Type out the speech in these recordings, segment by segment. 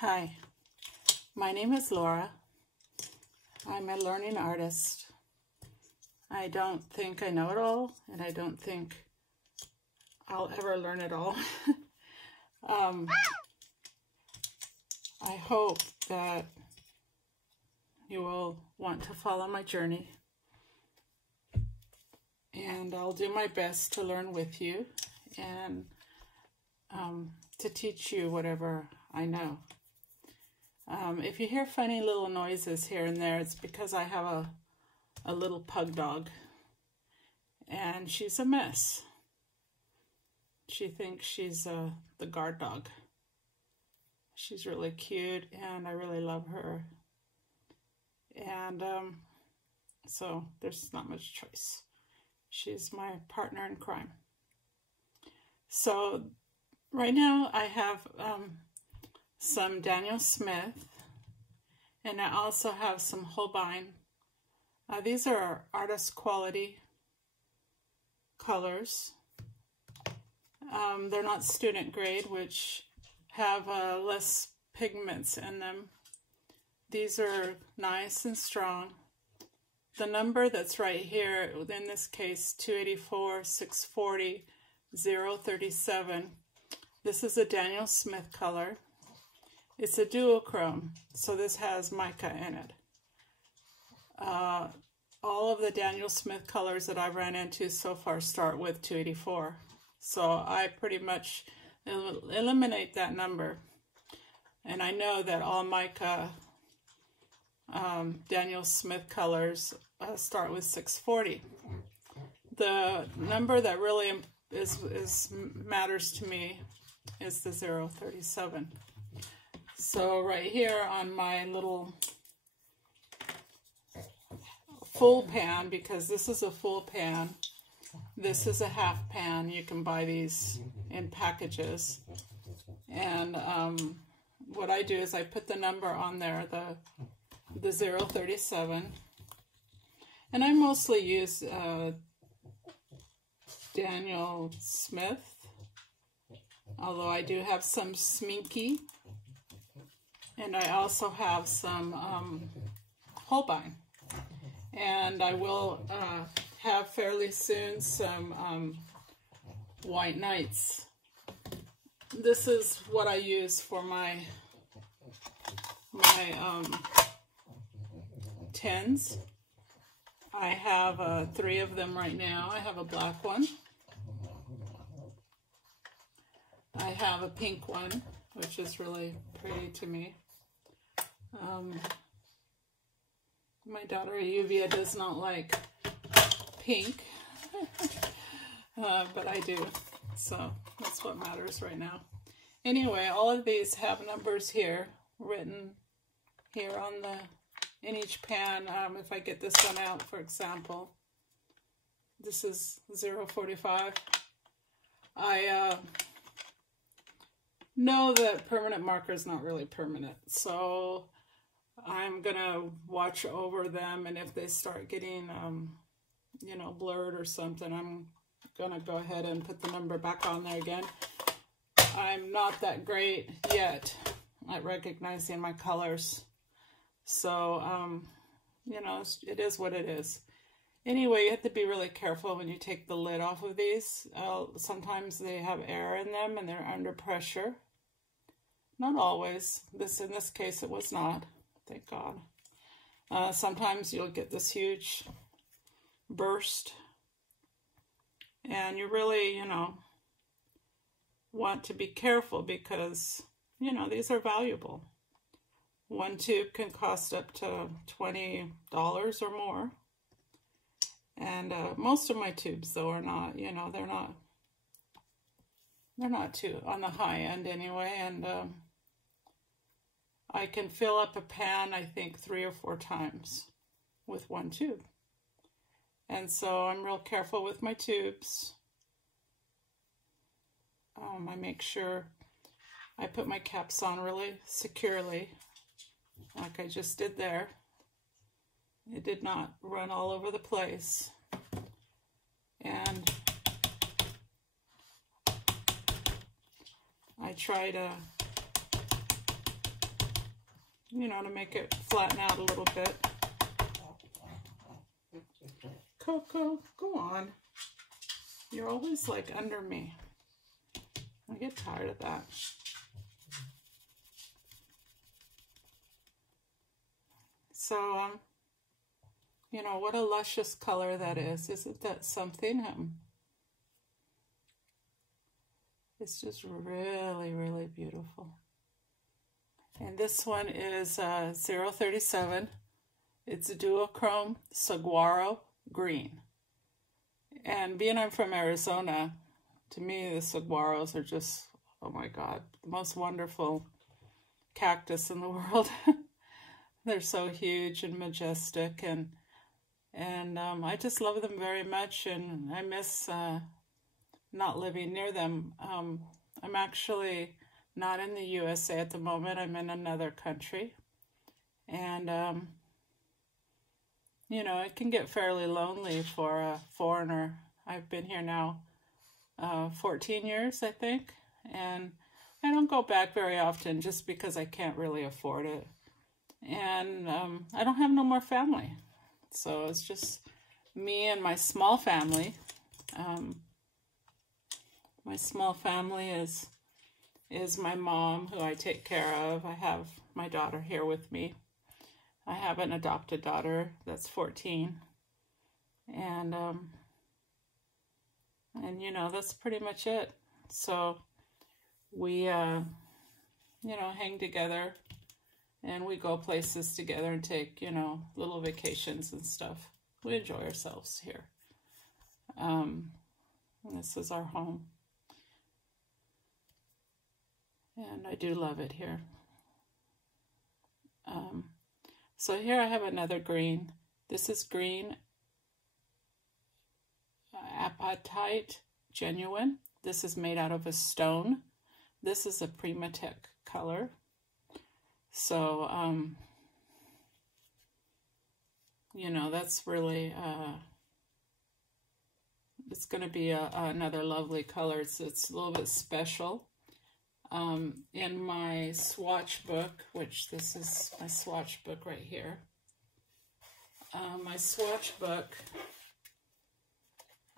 Hi, my name is Laura. I'm a learning artist. I don't think I know it all, and I don't think I'll ever learn it all. I hope that you will want to follow my journey, and I'll do my best to learn with you and to teach you whatever I know. If you hear funny little noises here and there, it's because I have a little pug dog, and she's a mess. She thinks she's the guard dog. She's really cute, and I really love her. And so there's not much choice. She's my partner in crime. So right now I have some Daniel Smith, and I also have some Holbein. These are artist quality colors. They're not student grade, which have less pigments in them. These are nice and strong. The number that's right here, in this case 284, 640, 037. This is a Daniel Smith color. It's a duochrome, so this has mica in it. All of the Daniel Smith colors that I've ran into so far start with 284. So I pretty much eliminate that number. And I know that all mica Daniel Smith colors start with 640. The number that really matters to me is the 037. So right here on my little full pan, because this is a full pan, this is a half pan. You can buy these in packages. And what I do is I put the number on there, the 037. And I mostly use Daniel Smith, although I do have some Sminky. And I also have some Holbein. And I will have fairly soon some White Nights. This is what I use for my tins. I have 3 of them right now. I have a black one. I have a pink one, which is really pretty to me. My daughter Yuvia does not like pink, but I do, so that's what matters right now. Anyway, all of these have numbers here, written here on in each pan. If I get this one out, for example, this is 045. I know that permanent marker is not really permanent, so I'm gonna watch over them, and if they start getting you know, blurred or something, I'm gonna go ahead and put the number back on there again. I'm not that great yet at recognizing my colors, so you know, it is what it is. Anyway, you have to be really careful when you take the lid off of these. Sometimes they have air in them and they're under pressure. Not always. In this case, it was not. Thank God. Sometimes you'll get this huge burst, and you really, you know, want to be careful because, you know, these are valuable. One tube can cost up to $20 or more, and most of my tubes, though, are not, you know, they're not too on the high end anyway, and I can fill up a pan, I think, 3 or 4 times with one tube. And so I'm real careful with my tubes. I make sure I put my caps on really securely, like I just did there. It did not run all over the place. And I try to you know, to make it flatten out a little bit. Coco, go on. You're always like under me. I get tired of that. So, you know, what a luscious color that is. Isn't that something? It's just really, really beautiful. And this one is 037. It's a duochrome saguaro green. And being I'm from Arizona, to me the saguaros are just, oh my God, the most wonderful cactus in the world. They're so huge and majestic, and I just love them very much, and I miss not living near them. I'm actually not in the USA at the moment. I'm in another country, and you know, it can get fairly lonely for a foreigner. I've been here now 14 years, I think, and I don't go back very often just because I can't really afford it. And I don't have no more family. So it's just me and my small family. My small family is my mom, who I take care of. I have my daughter here with me. I have an adopted daughter that's 14. And you know, that's pretty much it. So we, you know, hang together, and we go places together and take, you know, little vacations and stuff. We enjoy ourselves here. This is our home. And I do love it here. So here I have another green. This is green apatite genuine. This is made out of a stone. This is a Primatech color. So, you know, that's really, it's going to be another lovely color. It's a little bit special. In my swatch book, which this is my swatch book right here. My swatch book,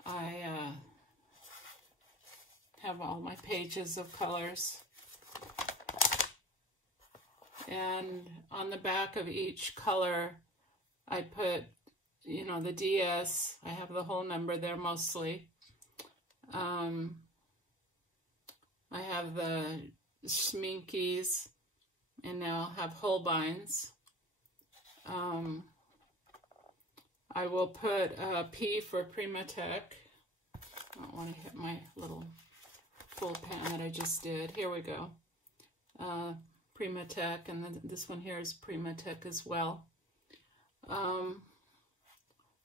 I have all my pages of colors. And on the back of each color, I put, you know, the DS. I have the whole number there mostly. I have the Schminkies, and now have Holbeins. I will put P for Primatech. I don't want to hit my little full pan that I just did. Here we go. Primatech, and then this one here is Primatech as well.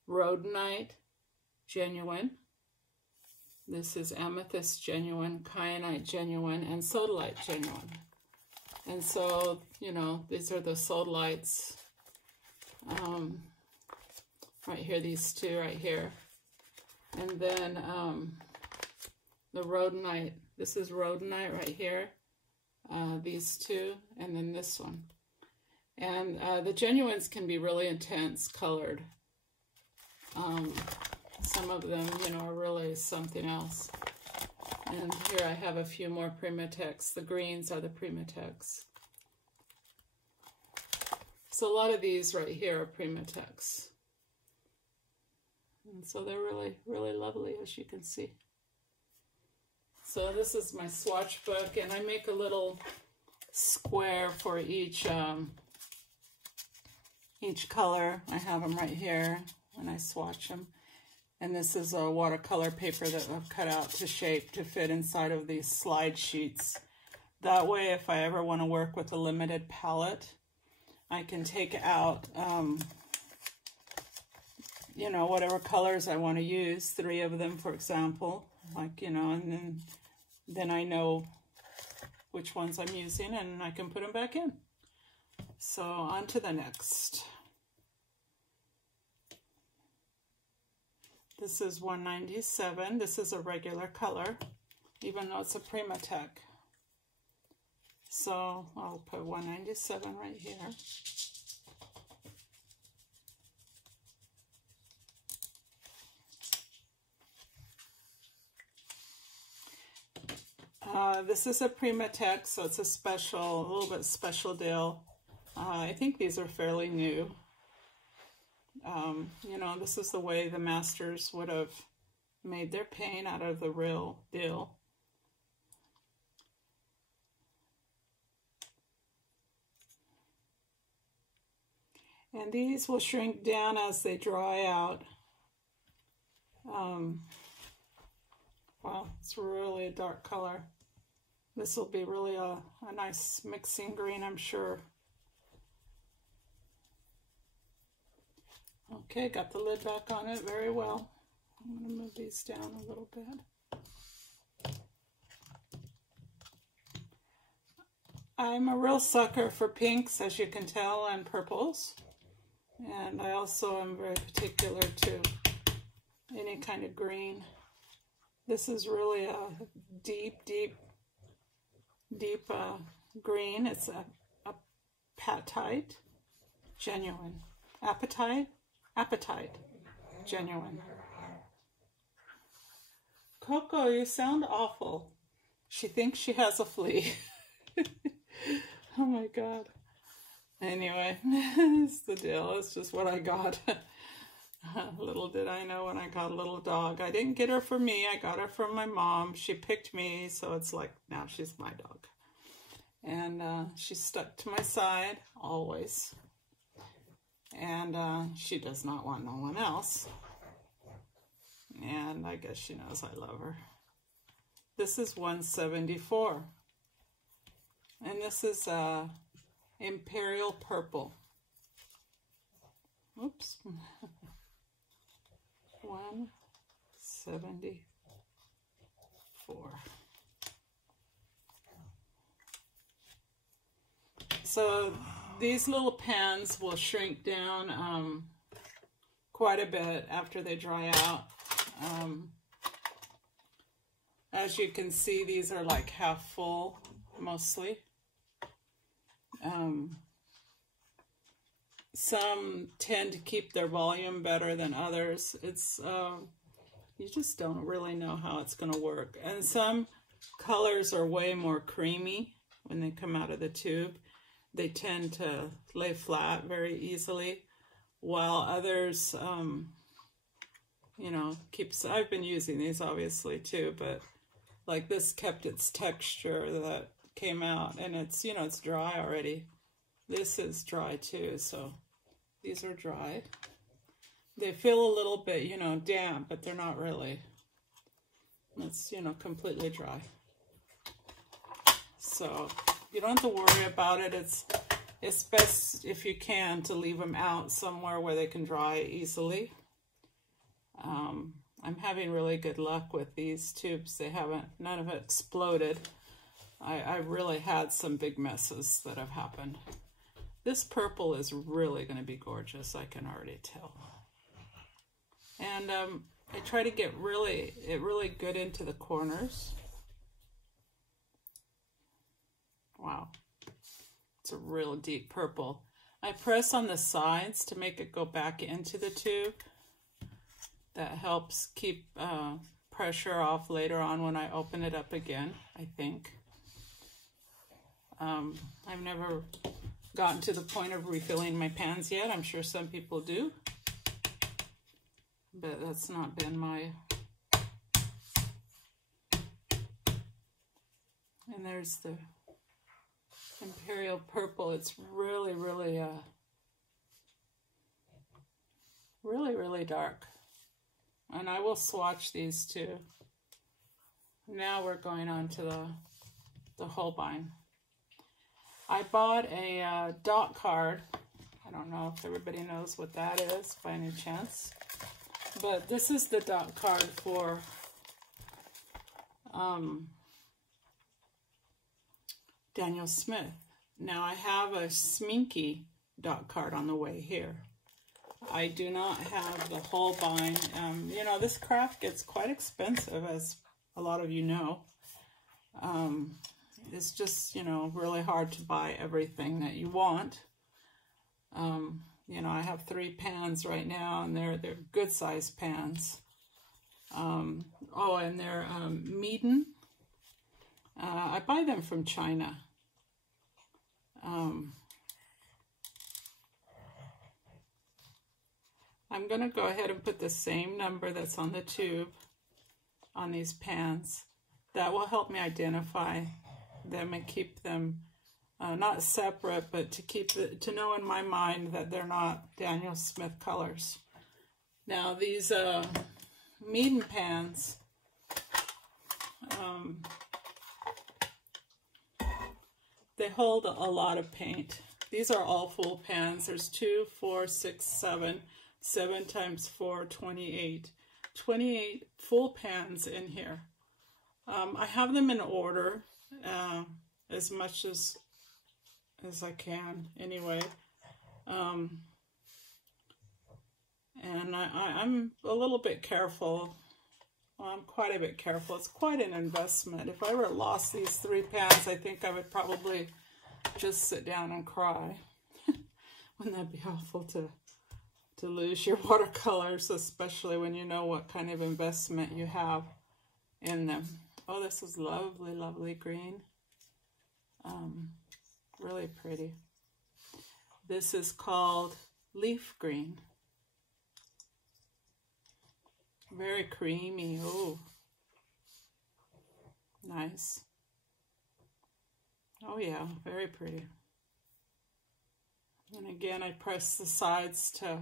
Rhodonite, genuine. This is Amethyst, genuine, Kyanite, genuine, and Sodalite, genuine. And so, you know, these are the Sodalites. Right here, these two right here. And then the Rhodonite, this is Rhodonite right here. These two, and then this one. And the genuines can be really intense colored. Some of them, you know, are really something else. And here I have a few more Primatechs. The greens are the Primatechs. So a lot of these right here are Primatechs. And so they're really, really lovely, as you can see. So this is my swatch book, and I make a little square for each color. I have them right here, and I swatch them. And this is a watercolor paper that I've cut out to shape to fit inside of these slide sheets. That way, if I ever want to work with a limited palette, I can take out, you know, whatever colors I want to use, 3 of them, for example, like, you know, and then I know which ones I'm using, and I can put them back in. So on to the next. This is 197. This is a regular color, even though it's a Primatech. So I'll put 197 right here. This is a Primatech, so it's a little bit special deal. I think these are fairly new. You know, this is the way the masters would have made their paint out of the real deal. And these will shrink down as they dry out. Wow, it's really a dark color. This will be really a nice mixing green, I'm sure. Okay, got the lid back on it very well. I'm going to move these down a little bit. I'm a real sucker for pinks, as you can tell, and purples. And I also am very particular to any kind of green. This is really a deep green. It's a apatite, genuine. Apatite, genuine. Coco, you sound awful. She thinks she has a flea. Oh my God. Anyway, it's the deal. It's just what I got. Little did I know when I got a little dog. I didn't get her for me. I got her from my mom. She picked me, so it's like now she's my dog. And she's stuck to my side always. And she does not want no one else. And I guess she knows I love her. This is 174. And this is Imperial Purple. Oops. 174. So these little pans will shrink down quite a bit after they dry out. As you can see, these are like half full mostly. Some tend to keep their volume better than others. It's you just don't really know how it's going to work. And some colors are way more creamy when they come out of the tube. They tend to lay flat very easily, while others, you know, I've been using these obviously too, but like this kept its texture that came out, and it's, you know, it's dry already. This is dry too, so these are dry. They feel a little bit, you know, damp, but they're not really. It's, you know, completely dry. So you don't have to worry about it. It's best, if you can, to leave them out somewhere where they can dry easily. I'm having really good luck with these tubes. None of it exploded. I really had some big messes that have happened. This purple is really going to be gorgeous, I can already tell. And I try to get really good into the corners. Wow, it's a real deep purple. I press on the sides to make it go back into the tube. That helps keep pressure off later on when I open it up again, I think. I've never gotten to the point of refilling my pans yet. I'm sure some people do, but that's not been my... And there's the Imperial Purple. It's really dark. And I will swatch these too. Now we're going on to the Holbein. I bought a dot card. I don't know if everybody knows what that is by any chance. But this is the dot card for Daniel Smith. Now I have a Sminky dot card on the way here. I do not have the Holbein. You know, this craft gets quite expensive, as a lot of you know. it's just, you know, really hard to buy everything that you want. You know, I have 3 pans right now, and they're good sized pans. Oh, and they're Meeden. I buy them from China. I'm going to go ahead and put the same number that's on the tube on these pans. That will help me identify them and keep them not separate, but to know in my mind that they're not Daniel Smith colors. Now these Meeden pans, they hold a lot of paint. These are all full pans. There's 2, 4, 6, 7. 7 times 4, 28. 28 full pans in here. I have them in order as much as I can anyway. And I'm a little bit careful. Well, I'm quite a bit careful. It's quite an investment. If I ever lost these 3 pans, I think I would probably just sit down and cry. Wouldn't that be awful to lose your watercolors, especially when you know what kind of investment you have in them. Oh, this is lovely, lovely green. Really pretty. This is called leaf green. Very creamy. Oh, nice. Oh yeah, very pretty. And again, I press the sides to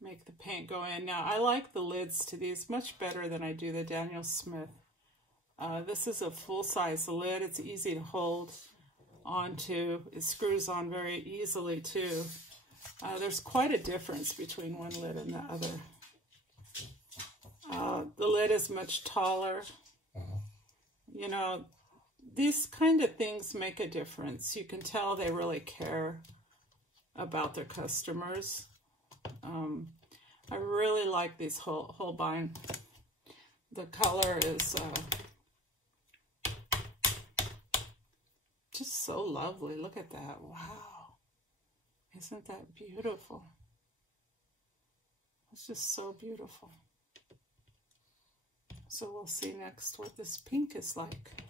make the paint go in. Now, I like the lids to these much better than I do the Daniel Smith. This is a full-size lid. It's easy to hold onto. It screws on very easily, too. There's quite a difference between one lid and the other. The lid is much taller. You know, these kind of things make a difference. You can tell they really care about their customers. I really like these Holbein. The color is just so lovely. Look at that. Wow. Isn't that beautiful? It's just so beautiful. So we'll see next what this pink is like.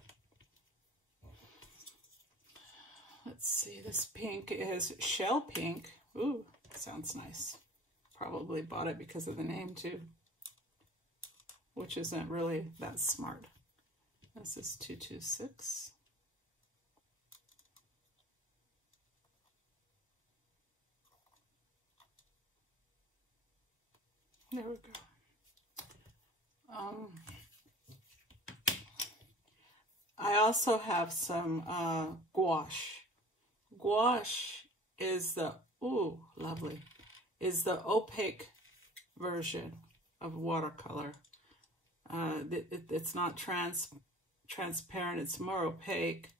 Let's see, this pink is shell pink. Ooh, sounds nice. Probably bought it because of the name too, which isn't really that smart. This is 226. There we go. I also have some gouache. Gouache is the, ooh, lovely, is the opaque version of watercolor. It's not transparent, it's more opaque.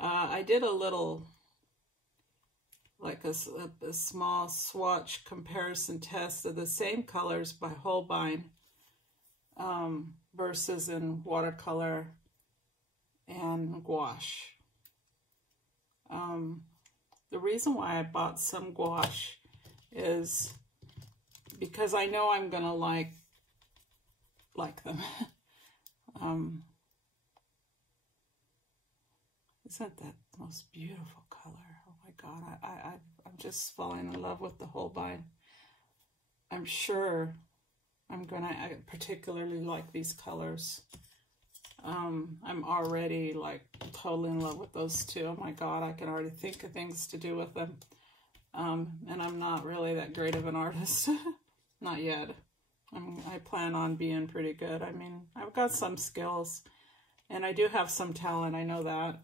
I did a little, like a small swatch comparison test of the same colors by Holbein versus in watercolor and gouache. The reason why I bought some gouache is because I know I'm gonna like them. Isn't that the most beautiful color? Oh my God, I'm just falling in love with the Holbein. I'm sure I particularly like these colors. I'm already like totally in love with those two. Oh my God, I can already think of things to do with them. And I'm not really that great of an artist. Not yet. I plan on being pretty good. I mean, I've got some skills and I do have some talent. I know that.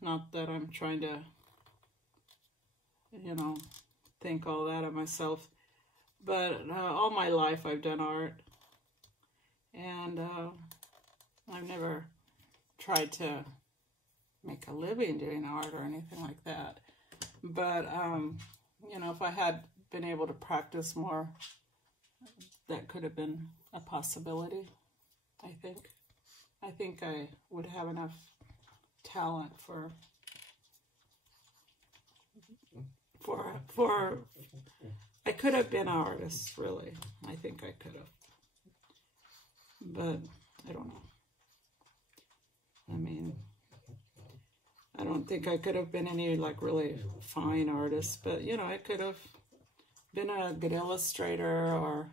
Not that I'm trying to, you know, think all that of myself. But all my life I've done art. And I've never tried to make a living doing art or anything like that. But, you know, if I had been able to practice more, that could have been a possibility, I think. I think I would have enough talent for I could have been an artist, really. I think I could have. But I don't know. I mean, I don't think I could have been any like really fine artist, but you know, I could have been a good illustrator or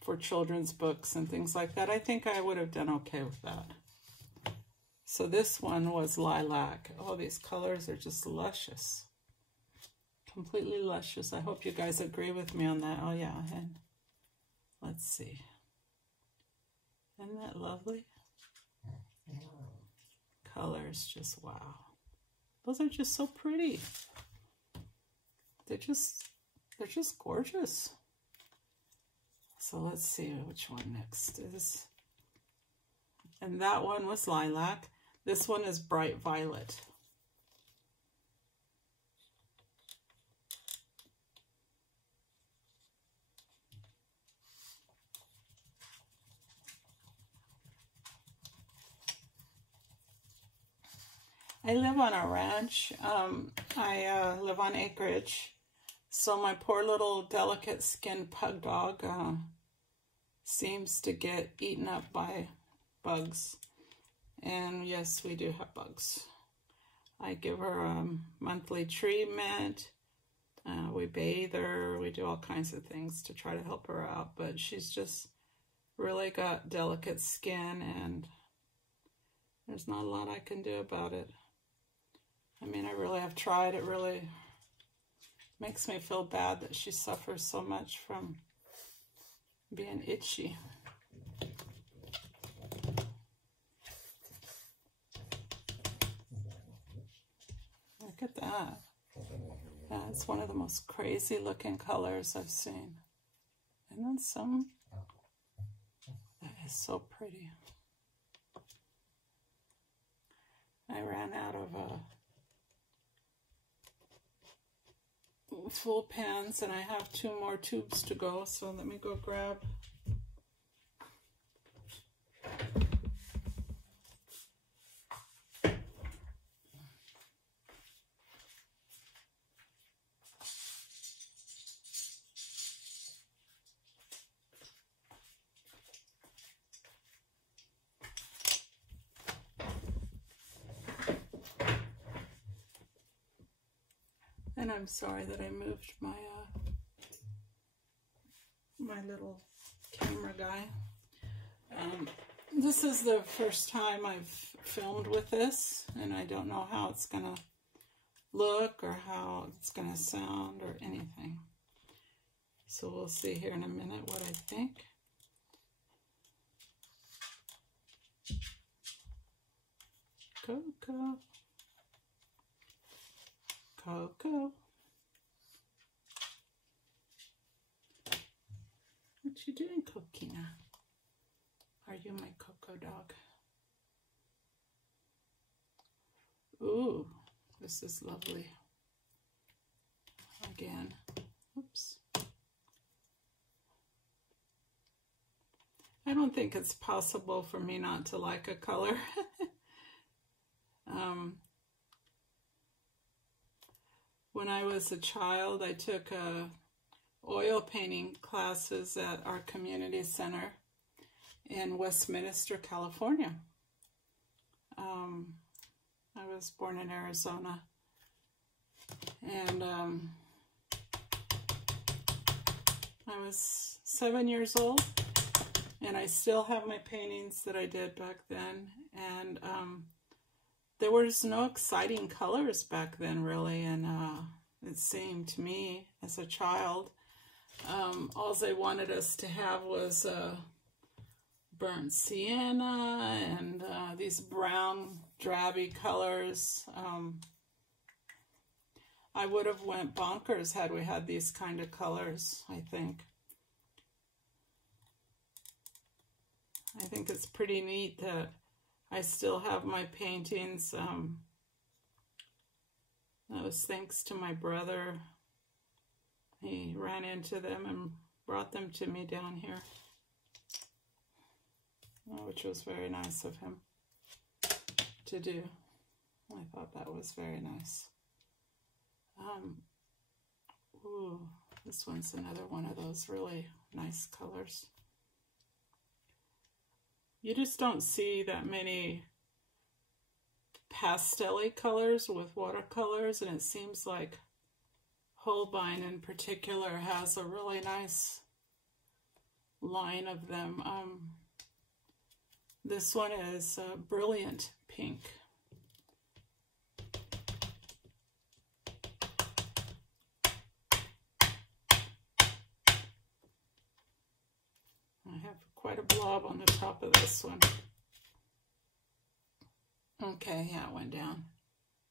for children's books and things like that. I think I would have done okay with that. So this one was lilac. Oh, these colors are just luscious. Completely luscious. I hope you guys agree with me on that. Oh yeah, and let's see. Isn't that lovely? Colors, just wow. Those are just so pretty. They're just gorgeous. So let's see which one next is. And that one was lilac. This one is bright violet. I live on a ranch. I live on acreage. So my poor little delicate skinned pug dog seems to get eaten up by bugs. And yes, we do have bugs. I give her a monthly treatment. We bathe her. We do all kinds of things to try to help her out. But she's just really got delicate skin, and there's not a lot I can do about it. I mean, I really have tried. It really makes me feel bad that she suffers so much from being itchy. Look at that. That's one of the most crazy looking colors I've seen. And then some. That is so pretty. I ran out of full pans, and I have 2 more tubes to go, so let me go grab. And I'm sorry that I moved my my little camera guy. This is the first time I've filmed with this, and I don't know how it's gonna look or how it's gonna sound or anything. So we'll see here in a minute what I think. Coco. Coco. What you doing, Coquina? Are you my Coco dog? Ooh, this is lovely. Again. Oops. I don't think it's possible for me not to like a color. When I was a child, I took oil painting classes at our community center in Westminster, California. I was born in Arizona, and I was 7 years old, and I still have my paintings that I did back then, and there was no exciting colors back then, really, and it seemed to me as a child, all they wanted us to have was burnt sienna and these brown, drabby colors. I would have went bonkers had we had these kind of colors, I think. I think it's pretty neat that I still have my paintings. That was thanks to my brother. He ran into them and brought them to me down here. which was very nice of him to do. I thought that was very nice. Ooh, this one's another one of those really nice colors. You just don't see that many pastel-y colors with watercolors, and it seems like Holbein in particular has a really nice line of them. This one is Brilliant Pink. I have quite a blob on the top of this one. Okay, yeah, it went down.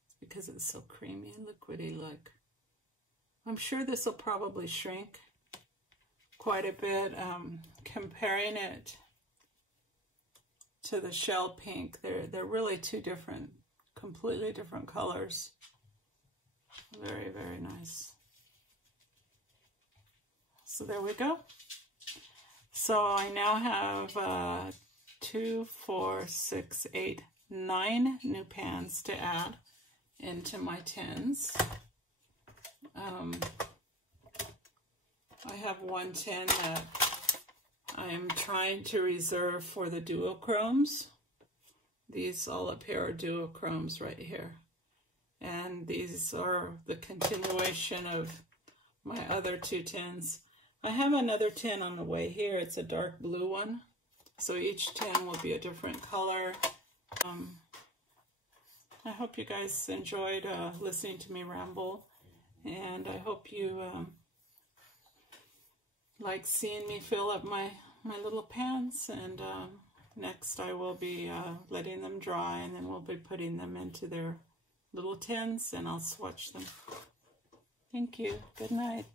It's because it's so creamy and liquidy, look. I'm sure this will probably shrink quite a bit. Comparing it to the shell pink, they're really two different, completely different colors. Very, very nice. So there we go. So I now have 2, 4, 6, 8, 9 new pans to add into my tins. I have one tin that I'm trying to reserve for the duochromes. These all up here are duochromes right here. And these are the continuation of my other 2 tins. I have another tin on the way here. It's a dark blue one. So each tin will be a different color. I hope you guys enjoyed listening to me ramble. And I hope you like seeing me fill up my little pans. And next I will be letting them dry, and then we'll be putting them into their little tins, and I'll swatch them. Thank you. Good night.